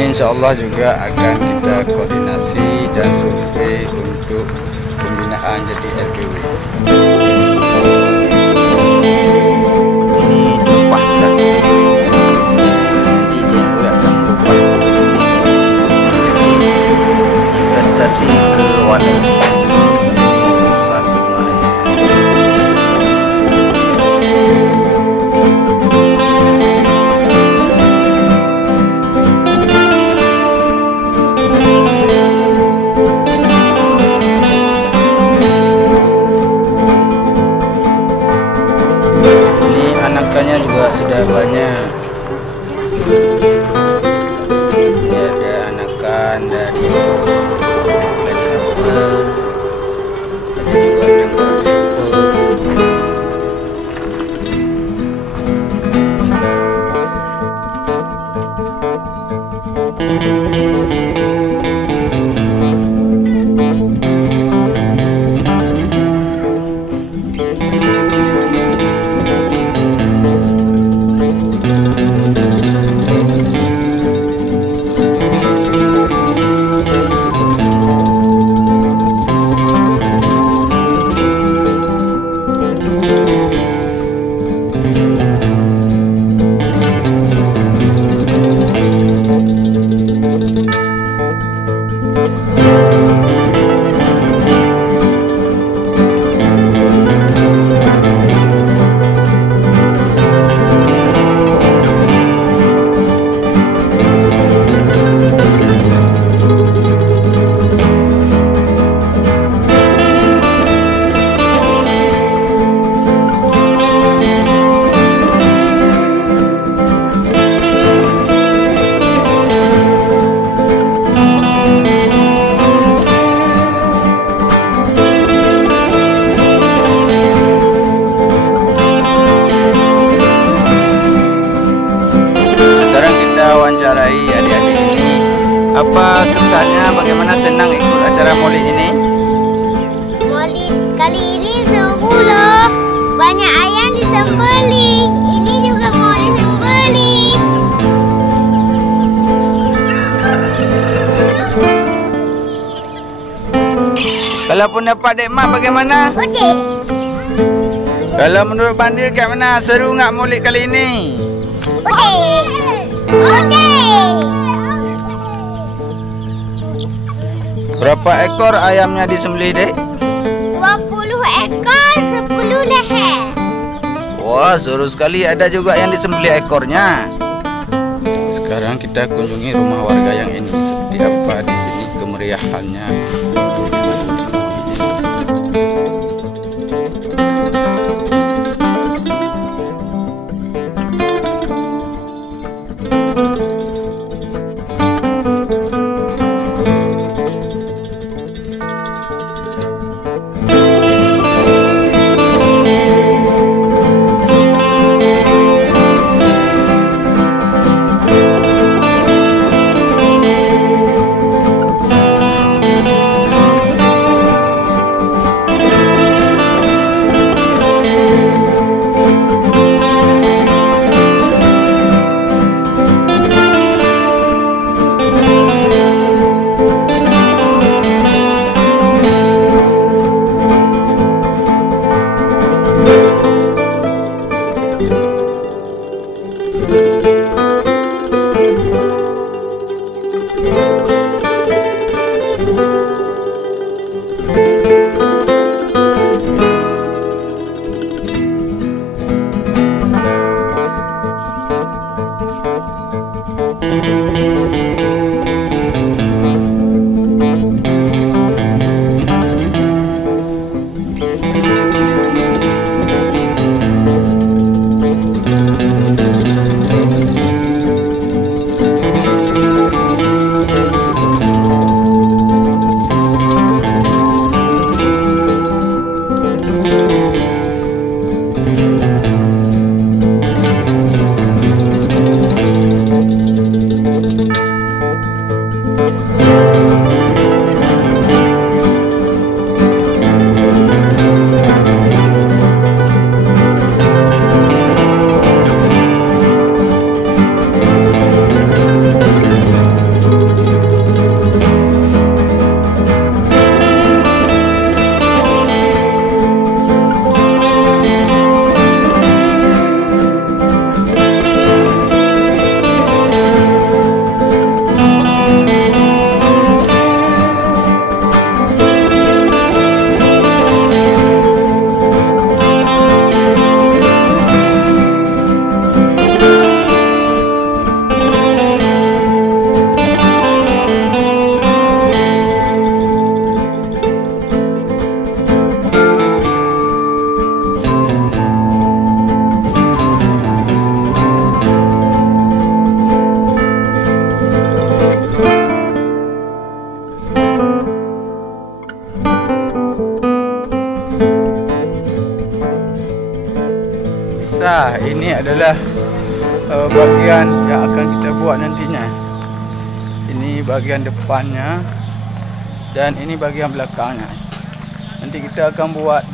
Ini insya Allah juga akan kita koordinasi dan survei untuk pembinaan jadi RBW. Ini tumpah cat. Nanti dia juga akan berubah logistik menjadi investasi keuangan. Juga sudah banyak. Ini ada anakan dari ada juga tengkorak sepur. Wawancarai adik-adik ini, apa kesannya, bagaimana senang ikut acara Maulid ini? Maulid kali ini seru loh, banyak ayam disembelih. Ini juga mau disembelih. Kalau pendapat Dek Mak bagaimana? Okey. Kalau menurut Pandil kayak mana, seru nggak Maulid kali ini? Okey. Okey. Berapa ekor ayamnya disembelih, Dek? 20 ekor, 10 leher. Wah, seru sekali, ada juga yang disembelih ekornya. Sekarang kita kunjungi rumah warga yang ini. Seperti apa di sini kemeriahannya. bagian yang akan kita buat nantinya. Ini bagian depannya dan ini bagian belakangnya. Nanti kita akan buat